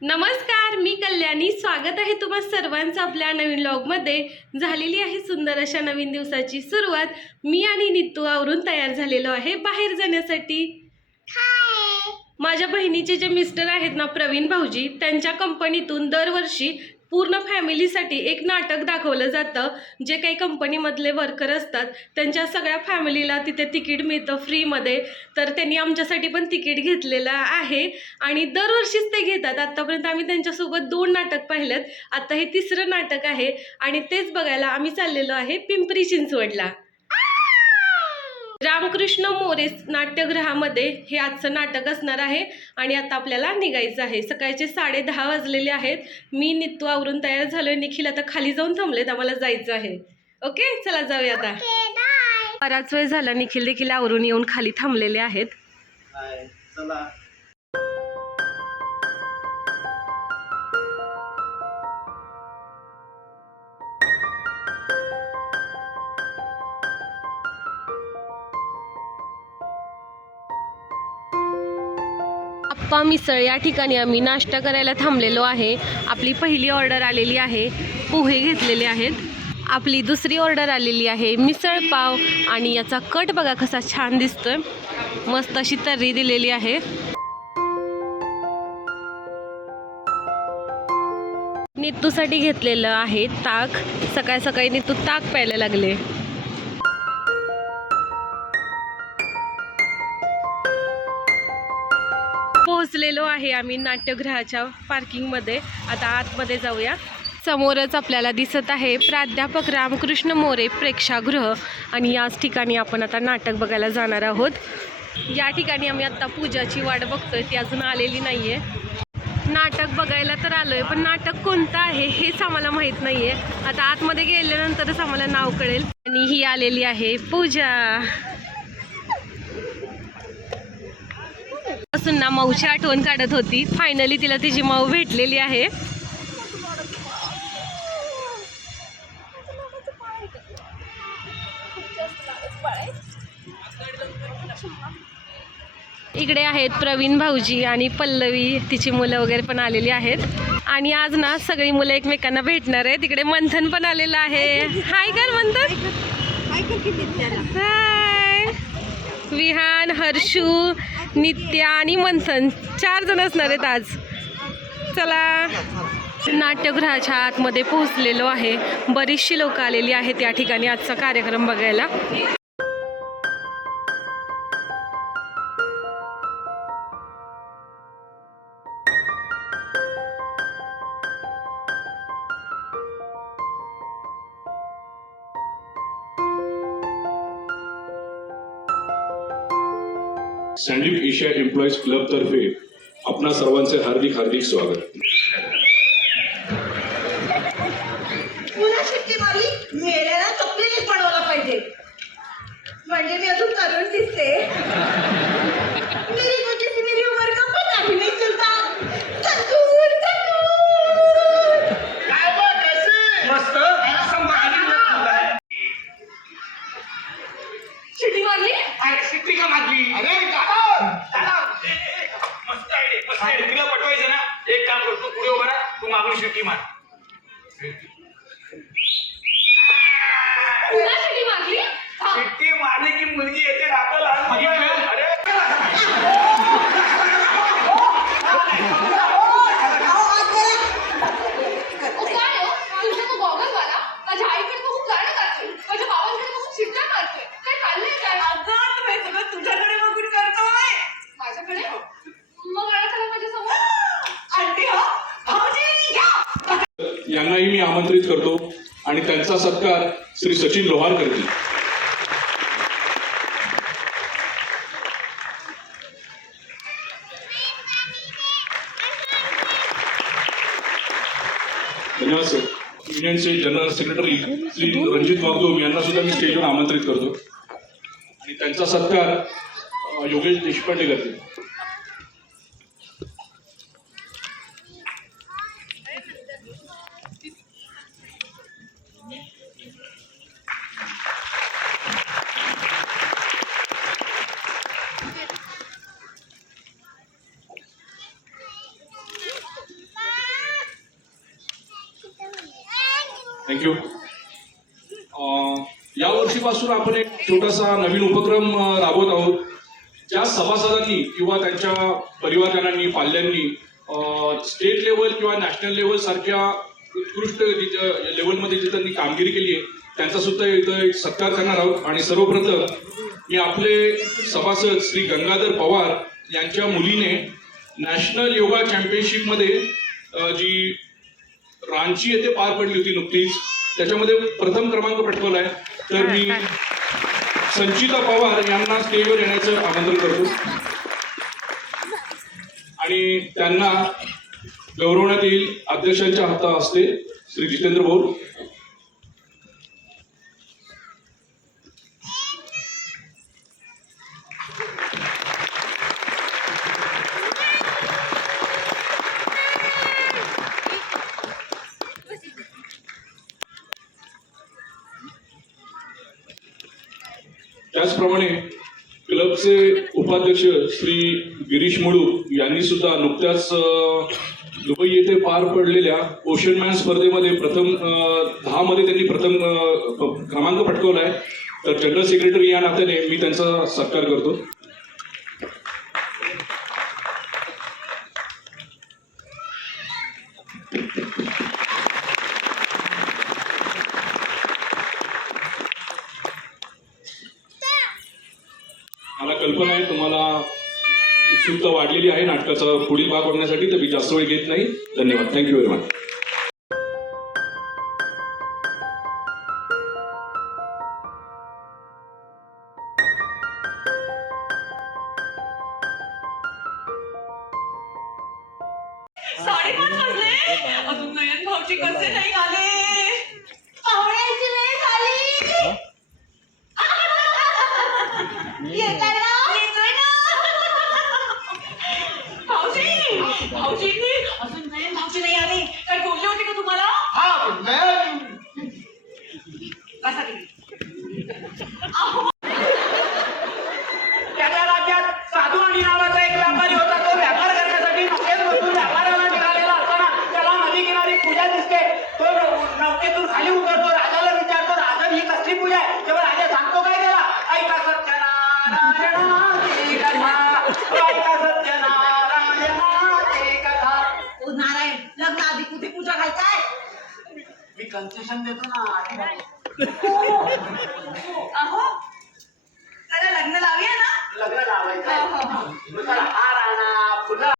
नमस्कार, मी कल्याणी. स्वागत आहे तुम्हा सर्वांचं आपल्या नवीन व्लॉगमध्ये. झालेली आहे सुंदर अशा नवीन दिवसाची सुरुवात. मी आणि नित्तू आवरून तयार झालेलो आहे बाहेर जाण्यासाठी. माझ्या बहिणीचे जे मिस्टर आहेत ना, प्रवीण भाऊजी, त्यांच्या कंपनीतून दरवर्षी पूर्ण फॅमिलीसाठी एक नाटक दाखवलं जातं. जे काही कंपनीमधले वर्कर असतात त्यांच्या सगळ्या फॅमिलीला तिथे तिकीट मिळतं फ्रीमध्ये. तर त्यांनी आमच्यासाठी पण तिकीट घेतलेलं आहे आणि दरवर्षीच ते घेतात. आत्तापर्यंत आम्ही त्यांच्यासोबत 2 नाटक पाहिलेत. आता हे 3रं नाटक आहे आणि तेच बघायला आम्ही चाललेलो आहे पिंपरी चिंचवडला. रामकृष्ण मोरे नाट्यगृहामध्ये हे आजचं नाटक असणार आहे आणि आता आपल्याला निघायचं आहे. सकाळचे 10:30 वाजलेले आहेत. मी नित्तू आवरून तयार झालोय. निखिल आता खाली जाऊन थांबलेत, आम्हाला जायचं आहे. ओके, चला जाऊया आता. बराच वेळ झाला, निखिल देखील आवरून येऊन खाली थांबलेले आहेत. चला. आप्पा मिसळ या ठिकाणी आम्ही नाश्ता करायला थांबलेलो आहे. आपली पहिली ऑर्डर आलेली आहे, पोहे घेतलेले आहेत. आपली दुसरी ऑर्डर आलेली आहे मिसळ पाव आणि याचा कट बघा कसा छान दिसतोय. मस्त अशी तर्री दिलेली आहे. नित्तूसाठी घेतलेलं आहे ताक. सकाळी सकाळी नित्तू ताक प्यायला लागले. पोहोचलेलो आहे आम्ही नाट्यगृहाच्या पार्किंगमध्ये. आता आतमध्ये जाऊया. समोरच आपल्याला दिसत आहे प्राध्यापक रामकृष्ण मोरे प्रेक्षागृह आणि याच ठिकाणी आपण आता नाटक बघायला जाणार आहोत. या ठिकाणी आम्ही आता पूजाची वाट बघतोय, ती अजून आलेली नाहीये. नाटक बघायला तर आलोय, पण नाटक कोणतं आहे हेच आम्हाला माहीत नाहीये. आता आतमध्ये गेल्यानंतरच आम्हाला नाव कळेल. आणि ही आलेली आहे पूजा. असून ना माऊची आठवण काढत होती. फायनली तिला तिची माऊ भेटलेली आहे. इकडे आहेत प्रवीण भाऊजी आणि पल्लवी, तिची मुलं वगैरे पण आलेली आहेत. आणि आज ना सगळी मुलं एकमेकांना भेटणार आहेत. तिकडे मंथन पण आलेलं आहे. हाय कर मंथन. हाय. विहान, हर्षू, नित्या आणि मंथन 4 जण असणार आहेत आज. चला, नाट्यगृहाच्या आतमध्ये पोहोचलेलो आहे. बरीचशी लोक आलेली आहेत या ठिकाणी आजचा कार्यक्रम बघायला. सँडविच एशिया एम्प्लॉईज क्लब तर्फे आपणा सर्वांचे हार्दिक हार्दिक स्वागत. पुन्हा शिट्टी मारली. मेल्याला चपलीनेच बनवलं पाहिजे, म्हणजे मी अजून तरुण दिसते. मेरी वजह से मेरी उम्र का पता भी नहीं चलता. तंदूर तंदूर. काय बघ कसे मस्त असं मारली ना. शिट्टी मारली. अरे शिट्टी का मारली? अरे मस्त आहे, मस्त आहे. तिला पटवायचं ना, एक काम करतो, पुढे उभा राहा, तू मागून शिट्टी मार. पुन्हा शिट्टी मारली. शिट्टी मारली की मुलगी येते आपल्याला. अरे तुझ्याकडे बघून करतोय. माझ्याकडे मग माझ्यासमोर आंटी हो भाऊजी. यांनाही मी आमंत्रित करतो आणि त्यांचा सत्कार श्री सचिन लोहार करतील. धन्यवाद सर. युनियनचे जनरल सेक्रेटरी श्री रणजित वागदोम यांना सुद्धा मी स्टेजवर आमंत्रित करतो आणि त्यांचा सत्कार योगेश देशपांडे करतील. थँक्यू. या वर्षीपासून आपण एक छोटासा नवीन उपक्रम राबवत आहोत. ज्या सभासदांनी किंवा त्यांच्या परिवारजनांनी पाल्यांनी स्टेट लेवल किंवा नॅशनल लेवल सारख्या उत्कृष्ट लेवलमध्ये जे त्यांनी कामगिरी केली आहे त्यांचा सुद्धा इथं एक सत्कार करणार आहोत. आणि सर्वप्रथम मी आपले सभासद श्री गंगाधर पवार यांच्या मुलीने नॅशनल योगा चॅम्पियनशिपमध्ये जी रांची येथे पार पडली होती नुकतीच, त्याच्यामध्ये प्रथम क्रमांक पटकावला आहे. तर मी संचिता पवार यांना स्टेजवर येण्याचं आमंत्रण करतो आणि त्यांना गौरवण्यात येईल अध्यक्षांच्या हस्ते श्री जितेंद्र भाऊ. त्याचप्रमाणे क्लबचे उपाध्यक्ष श्री गिरीश मुळू यांनी सुद्धा नुकत्याच दुबई येथे पार पडलेल्या ओशन मॅन स्पर्धेमध्ये प्रथम 10 मध्ये त्यांनी प्रथम क्रमांक पटकावला आहे. तर जनरल सेक्रेटरी या नात्याने मी त्यांचा सत्कार करतो. मला कल्पना आहे तुम्हाला उत्सुकता वाढलेली आहे नाटकाचा पुढील भाग बघण्यासाठी, तर मी जास्त वेळ घेत नाही. धन्यवाद. Thank you very much. साडेपाच वाजले अजून नयन भाऊजी कसे नाही आले. पाहुण्याची वेळ झाली. येतोय ना? भाऊजी भाऊजी अजून नयन भाऊजी नाही आले. काय बोलले होते का तुम्हाला? कसा त्याच्या राज्यात साधू आणि नावाचा एक व्यापारी होता. तो व्यापार करण्यासाठी नौकेत बसून व्यापाराला निघालेला असताना त्याला नदी किनारी पूजा दिसते. तो नौकेतून खाली उतरतो, राजाला विचारतो, राजन ही कसली पूजा आहे? तेव्हा राजा सांगतो काय त्याला, ऐका सत्यनारायणाची कथा, ऐका सत्यनारायणाची कथा. ओ नारायण, लग्न आधी कुठे पूजा घालताय? मी कन्सेशन देतो ना. अहो चला लग्न लावूया ना. लग्न लावायचं हो, हो, हो. चला हार आणा, फुलं.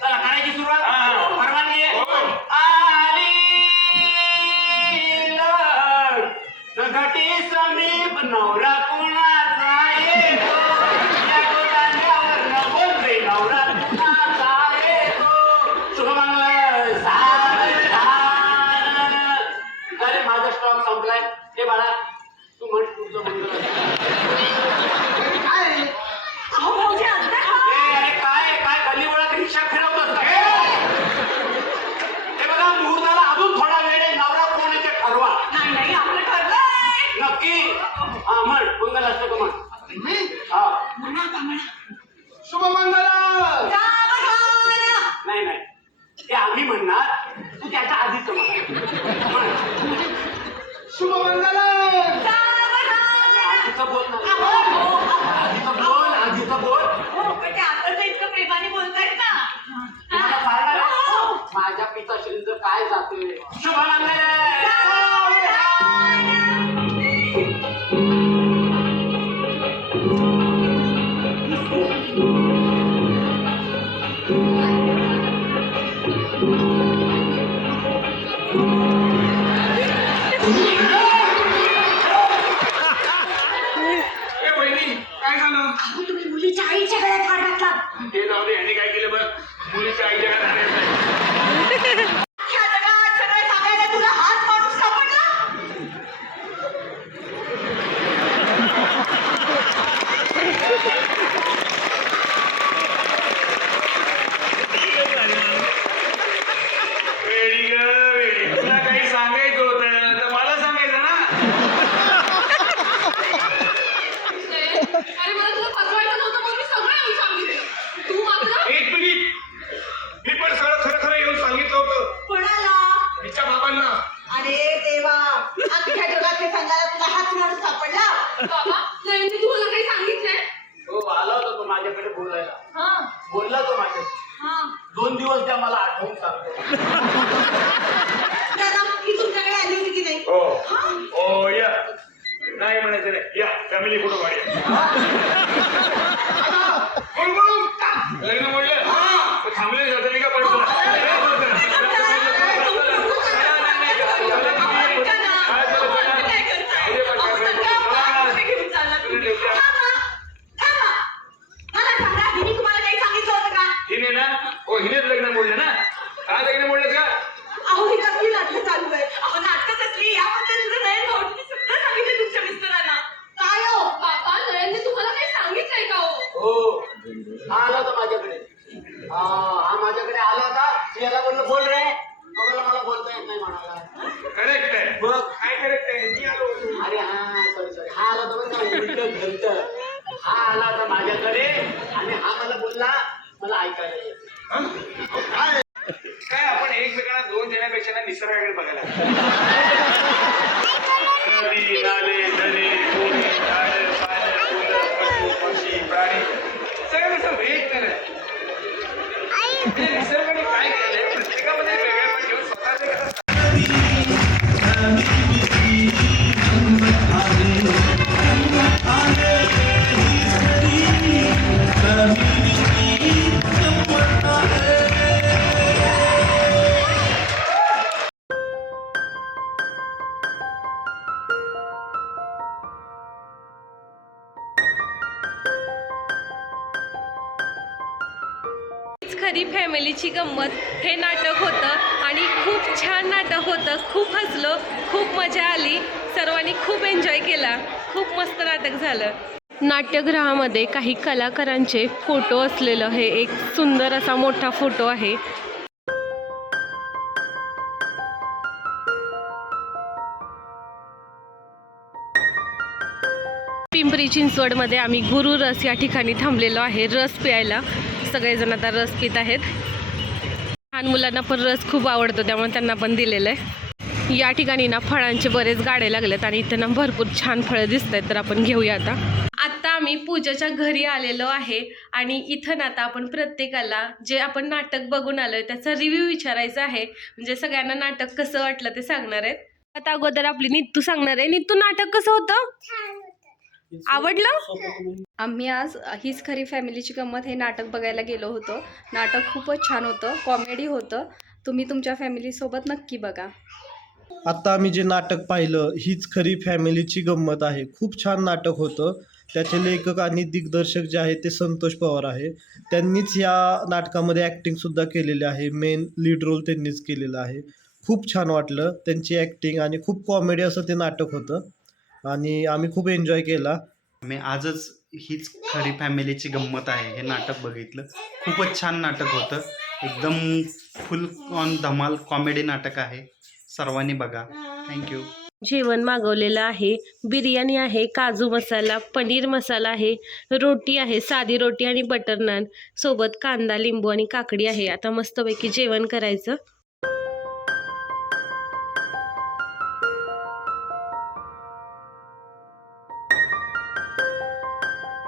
चला करायची सुरुवात. परवानगी आली घटी समीप नवरा कुणाचा येतो, या गोटांड्यावर बोलते नवरा कुणाचा येतो, शुभमंगल सावधान. अरे माझा स्टॉक संपलाय. हे बाळा तू म्हण तुमचं मंगल. काय 2 दिवस द्या, मला आठवून सांगतो. दादा ही तुमच्याकडे आली होती की नाही? हो हा? हो या. नाही म्हणायचं नाही, या फॅमिली फोटो काढूया. लग्न मोडलं थांबले जातं नाही का मला सांगा, हिने तुम्हाला काही सांगितलं होतं का? हिने ना हो हिनेच लग्न मोडलं ना. काय लग्न मोडलं का? अहो ही कसली नाटकं चालू आहे? अहो नाटकं कसली? याबद्दल सुद्धा नयन भाऊजींनी सगळं सांगितलं तुमच्या मिस्टरांना. काय हो बाबा, नयनने तुम्हाला काही सांगितलंय का हो? हा आला होता माझ्याकडे. हा माझ्याकडे आला होता. मी याला बोललो बोल रे. मला बोलता येत नाही म्हणाला. करेक्ट आहे. मग काय करेक्ट आहे? मी आलो होतो. अरे हा सॉरी हा आला होता बरं का, उलटं घरचं. हा आला होता माझ्याकडे आणि हा मला बोलला मला ऐकायला येत. काय आपण एकमेकांना दोन देण्यापेक्षा ना निसर्गाकडे बघायला. नदी नाले दरी कोणी झाडे पाने फुलं पशु पक्षी प्राणी सगळं कसं वेग केलंय. निसर्गाने काय केलंय प्रत्येकामध्ये वेगळ्या पण घेऊन स्वतःचे खरी फॅमिलीची गंमत हे नाटक होतं आणि खूप छान नाटक होतं. खूप हसलो, खूप मजा आली, सर्वांनी खूप एन्जॉय केला. खूप मस्त नाटक झालं. नाट्यगृहामध्ये काही कलाकारांचे फोटो असलेलं हे एक सुंदर असा मोठा फोटो आहे. पिंपरी चिंचवडमध्ये आम्ही गुरु रस या ठिकाणी थांबलेलो आहे रस प्यायला. सगळेजण आता रस पित आहेत. लहान मुलांना पण रस खूप आवडतो, त्यामुळे त्यांना पण दिलेलं आहे. या ठिकाणी ना फळांचे बरेच गाडे लागलेत आणि इथं ना भरपूर छान फळं दिसत आहेत, तर आपण घेऊया आता. आता आम्ही पूजाच्या घरी आलेलो आहे आणि इथं ना आता आपण प्रत्येकाला जे आपण नाटक बघून आलोय त्याचा रिव्ह्यू विचारायचा आहे. म्हणजे सगळ्यांना नाटक कसं वाटलं ते सांगणार आहेत. आता अगोदर आपली नित्तू सांगणार आहे. नित्तू, नाटक कसं होतं? आवडलं? आम्ही आज हीच खरी फॅमिलीची गंमत हे नाटक बघायला गेलो होतो. नाटक खूपच छान होतं, कॉमेडी होतं. तुम्ही तुमच्या फॅमिलीसोबत नक्की बघा. आता आम्ही जे नाटक पाहिलं हीच खरी फॅमिलीची गंमत आहे. खूप छान नाटक होतं. त्याचे लेखक आणि दिग्दर्शक जे आहे ते संतोष पवार आहे. त्यांनीच या नाटकामध्ये ॲक्टिंगसुद्धा केलेली आहे. मेन लीड रोल त्यांनीच केलेला आहे. खूप छान वाटलं त्यांची ॲक्टिंग आणि खूप कॉमेडी असं ते नाटक होतं आणि आम्ही खूप एन्जॉय केला. मी आजच हीच खरी फॅमिलीची गंमत आहे हे नाटक बघितलं. खूपच छान नाटक होतं. एकदम फुल ऑन धमाल कॉमेडी नाटक आहे. सर्वांनी बघा. थँक्यू. जेवण मागवलेलं आहे. बिर्याणी आहे, काजू मसाला, पनीर मसाला आहे, रोटी आहे, साधी रोटी आणि बटर नान, सोबत कांदा, लिंबू आणि काकडी आहे. आता मस्तपैकी जेवण करायचं.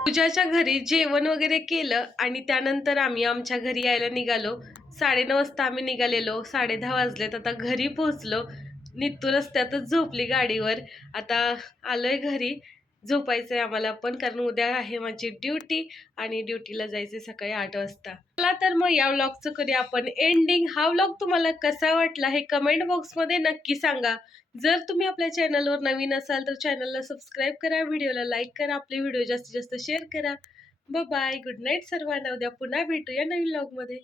पूजाच्या घरी जेवण वगैरे केलं आणि त्यानंतर आम्ही आमच्या घरी यायला निघालो. 9:30 वाजता आम्ही निघालेलो. 10:30 वाजलेत. आता घरी पोहोचलो. नित्तू रस्त्यातच झोपली गाडीवर. आता आलोय घरी. झोपायचं आहे आम्हाला पण, कारण उद्या आहे माझी ड्युटी आणि ड्युटीला जायचं सकाळी 8 वाजता. चला तर मग या व्लॉगचं करूया आपण एंडिंग. हा व्लॉग तुम्हाला कसा वाटला हे कमेंट बॉक्समध्ये नक्की सांगा. जर तुम्ही आपल्या चॅनलवर नवीन असाल तर चॅनलला सबस्क्राईब करा, व्हिडिओला लाईक करा, आपले व्हिडिओ जास्तीत जास्त शेअर करा. बाय, गुड नाईट सर्वांना. उद्या पुन्हा भेटूया नवीन व्लॉगमध्ये.